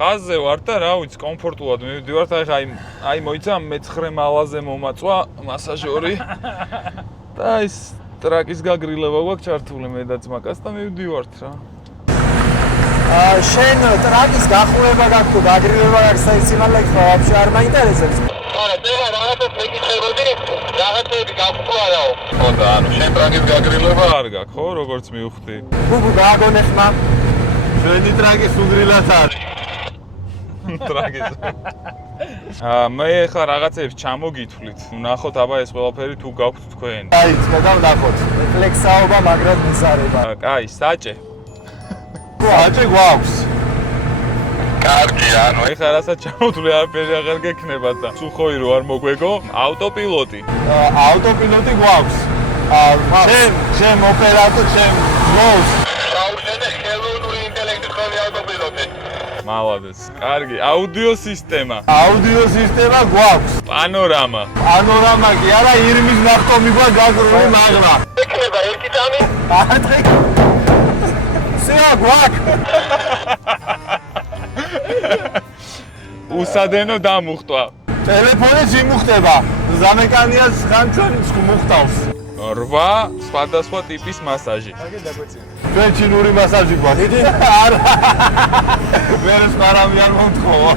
ხაზზე ვარ და რა ვიცი, კომფორტულად მივდივართ, აი მოიცა მე-9 მალაზე მომაწვა მასაჟორი. და ის ტრაკის გაგრილება გვაქვს ჩართული მე და ძმაკაც და მივდივართ რა. შენ ტრაკის გახურება გაქვს თუ გაგრილება გაქვს საერთოდ ვაფშე არ მაინტერესებს. არა, და რაღაცას მეკითხებოდი, რაღაცები გაგვყარაო. ხო და ანუ შენ ტრაკის გაგრილება არ გაქვს, ხო, როგორც მივხვდი. გუგუ გააგონე ხმა. ჩვენი ტრაკის უგრილად არის. ტრაკის. მე ხა რაღაცებს ჩამოგითვლით. ნახოთ აბა ეს ყველაფერი თუ გაქვთ თქვენ. აი, წმოდა ვნახოთ. რეფლექსაობა, მაგრამ მიზარება. კაი, საჭე. საჭე გვაქვს. კარგი, ანუ ეხლა რასაც ჩამოვთვლი არაფერი აღარ გექნება და სუხოი რო არ მოგვეგო, ავტოპილოტი. ავტოპილოტი გვაქვს. შენ ოპერატორ, შენ გოს. საურდენე ხელოვნური ინტელექტის ხოლმე ავტოპილოტი. მალადეს. კარგი, აუდიო სისტემა. აუდიო სისტემა გვაქვს. პანორამა. პანორამა კი არა, ირმის ნახტომი გვაქვს გაგრული მაღლა. ეკნება ერთი წამი. არტყი. სია გვაქვს. უსადენო დამუხტვა. ტელეფონი სიმუხტება. ზამეკანიას ხან ჩვენ მოხტავს. 8 სხვადასხვა ტიპის მასაჟი. ჩვენ ჩინური მასაჟი გვაქვს. არა. ვერეს პარავი არ მომთხოვა.